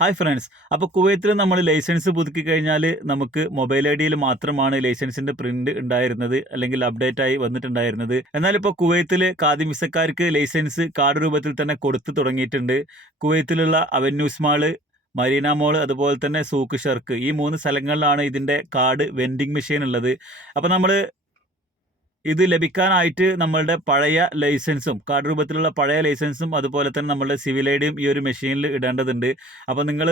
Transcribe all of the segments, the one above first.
Hi friends അപ്പോൾ കുവൈത്തിൽ നമ്മൾ ലൈസൻസ് പുതുക്കി കഴിഞ്ഞാൽ നമുക്ക് മൊബൈൽ ഐ ഡിയിൽ മാത്രമാണ് ലൈസൻസിന്റെ പ്രിന്റ് ഉണ്ടായിരുന്നത് അല്ലെങ്കിൽ അപ്ഡേറ്റ് ആയി വന്നിട്ടുണ്ടായിരുന്നത്. എന്നാൽ ഇപ്പോൾ കുവൈത്തിൽ കാദിമിസക്കാർക്ക് ലൈസൻസ് കാർഡ് രൂപത്തിൽ തന്നെ കൊടുത്തു തുടങ്ങിയിട്ടുണ്ട്. കുവൈത്തിലുള്ള അവന്യൂസ് മാൾ മരീന മോൾ അതുപോലെ തന്നെ സൂക്ക് ഷർക്ക് ഈ മൂന്ന് സ്ഥലങ്ങളിലാണ് ഇതിന്റെ കാർഡ് വെൻഡിങ് മെഷീൻ ഉള്ളത്. അപ്പോൾ നമ്മൾ ഇത് ലഭിക്കാനായിട്ട് നമ്മളുടെ പഴയ ലൈസൻസും കാർഡ് രൂപത്തിലുള്ള പഴയ ലൈസൻസും അതുപോലെ തന്നെ നമ്മളുടെ സിവിൽ ഐ ഈ ഒരു മെഷീനിൽ ഇടേണ്ടതുണ്ട്. അപ്പോൾ നിങ്ങൾ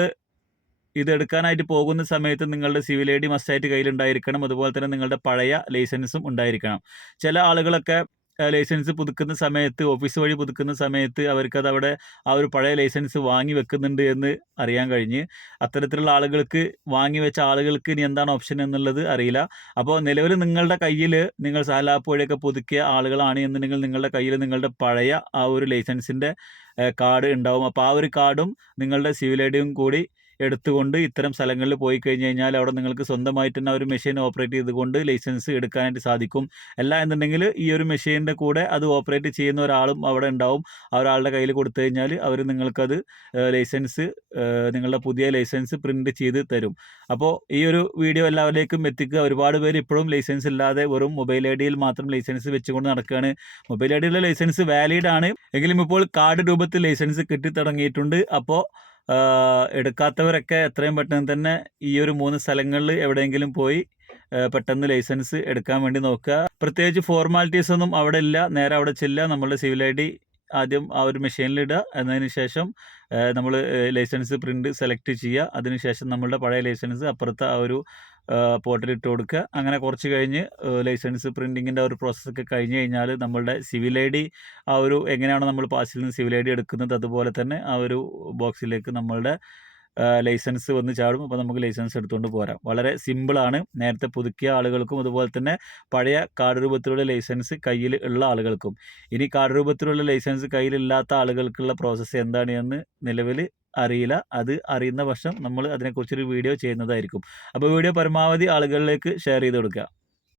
ഇത് എടുക്കാനായിട്ട് പോകുന്ന സമയത്ത് നിങ്ങളുടെ സിവിൽ ഐ ഡി മസ്റ്റായിട്ട് കയ്യിലുണ്ടായിരിക്കണം. അതുപോലെ തന്നെ നിങ്ങളുടെ പഴയ ലൈസൻസും ഉണ്ടായിരിക്കണം. ചില ആളുകളൊക്കെ ലൈസൻസ് പുതുക്കുന്ന സമയത്ത് ഓഫീസ് വഴി പുതുക്കുന്ന സമയത്ത് അവർക്കത് അവിടെ ആ ഒരു പഴയ ലൈസൻസ് വാങ്ങി വെക്കുന്നുണ്ട് എന്ന് അറിയാൻ കഴിഞ്ഞ് അത്തരത്തിലുള്ള ആളുകൾക്ക് വാങ്ങി വെച്ച ആളുകൾക്ക് ഇനി എന്താണ് ഓപ്ഷൻ എന്നുള്ളത് അറിയില്ല. അപ്പോൾ നിലവിൽ നിങ്ങളുടെ കയ്യിൽ നിങ്ങൾ സാലാപ്പ് വഴിയൊക്കെ പുതുക്കിയ ആളുകളാണ് എന്നുണ്ടെങ്കിൽ നിങ്ങളുടെ കയ്യിൽ നിങ്ങളുടെ പഴയ ആ ഒരു ലൈസൻസിന്റെ കാർഡ് ഉണ്ടാവും. അപ്പോൾ ആ ഒരു കാർഡും നിങ്ങളുടെ സിവിൽ ഐ ഡിയും കൂടി എടുത്തുകൊണ്ട് ഇത്തരം സ്ഥലങ്ങളിൽ പോയി കഴിഞ്ഞ് കഴിഞ്ഞാൽ അവിടെ നിങ്ങൾക്ക് സ്വന്തമായിട്ട് തന്നെ ഒരു മെഷീൻ ഓപ്പറേറ്റ് ചെയ്തുകൊണ്ട് ലൈസൻസ് എടുക്കാനായിട്ട് സാധിക്കും. അല്ല എന്നുണ്ടെങ്കിൽ ഈ ഒരു മെഷീനിന്റെ കൂടെ അത് ഓപ്പറേറ്റ് ചെയ്യുന്ന ഒരാളും അവിടെ ഉണ്ടാവും. ആ ഒരാളുടെ കയ്യിൽ കൊടുത്തു കഴിഞ്ഞാൽ അവർ നിങ്ങൾക്കത് ലൈസൻസ് നിങ്ങളുടെ പുതിയ ലൈസൻസ് പ്രിന്റ് ചെയ്ത് തരും. അപ്പോൾ ഈ ഒരു വീഡിയോ എല്ലാവരിലേക്കും എത്തിക്കുക. ഒരുപാട് പേര് ഇപ്പോഴും ലൈസൻസ് ഇല്ലാതെ വെറും മൊബൈൽ ഐ ഡിയിൽ മാത്രം ലൈസൻസ് വെച്ചുകൊണ്ട് നടക്കുകയാണ്. മൊബൈൽ ഐ ഡിയിലെ ലൈസൻസ് വാലിഡ് ആണ്. എങ്കിലും ഇപ്പോൾ കാർഡ് രൂപത്തിൽ ലൈസൻസ് കിട്ടി തുടങ്ങിയിട്ടുണ്ട്. അപ്പോൾ എടുക്കാത്തവരൊക്കെ എത്രയും പെട്ടെന്ന് തന്നെ ഈ ഒരു മൂന്ന് സ്ഥലങ്ങളിൽ എവിടെയെങ്കിലും പോയി പെട്ടെന്ന് ലൈസൻസ് എടുക്കാൻ വേണ്ടി നോക്കുക. പ്രത്യേകിച്ച് ഫോർമാലിറ്റീസ് ഒന്നും അവിടെ ഇല്ല. നേരെ അവിടെ ചെല്ലുക. നമ്മളുടെ സിവിൽ ഐ ഡി ആദ്യം ആ ഒരു മെഷീനിൽ ഇടുക. എന്നതിന് ശേഷം നമ്മൾ ലൈസൻസ് പ്രിന്റ് സെലക്ട് ചെയ്യുക. അതിനുശേഷം നമ്മളുടെ പഴയ ലൈസൻസ് അപ്പുറത്തെ ആ ഒരു പോർട്ടൽ ഇട്ട് കൊടുക്കുക. അങ്ങനെ കുറച്ച് കഴിഞ്ഞ് ലൈസൻസ് പ്രിന്റിങ്ങിന്റെ ഒരു പ്രോസസ്സൊക്കെ കഴിഞ്ഞ് കഴിഞ്ഞാൽ നമ്മളുടെ സിവിൽ ഐ ഡി ആ ഒരു എങ്ങനെയാണ് നമ്മൾ പാസിൽ നിന്ന് സിവിൽ ഐ ഡി എടുക്കുന്നത് അതുപോലെ തന്നെ ആ ഒരു ബോക്സിലേക്ക് നമ്മളുടെ ലൈസൻസ് വന്ന് ചാടും. അപ്പോൾ നമുക്ക് ലൈസൻസ് എടുത്തുകൊണ്ട് പോരാം. വളരെ സിമ്പിളാണ് നേരത്തെ പുതുക്കിയ ആളുകൾക്കും അതുപോലെ തന്നെ പഴയ കാർഡ് രൂപത്തിലുള്ള ലൈസൻസ് കയ്യിൽ ഉള്ള ആളുകൾക്കും. ഇനി കാർഡ് രൂപത്തിലുള്ള ലൈസൻസ് കയ്യിലില്ലാത്ത ആളുകൾക്കുള്ള പ്രോസസ്സ് എന്താണ് എന്ന് നിലവിൽ അറിയില്ല. അത് അറിയുന്ന പക്ഷം നമ്മൾ അതിനെക്കുറിച്ചൊരു വീഡിയോ ചെയ്യുന്നതായിരിക്കും. അപ്പോൾ വീഡിയോ പരമാവധി ആളുകളിലേക്ക് ഷെയർ ചെയ്ത് കൊടുക്കുക.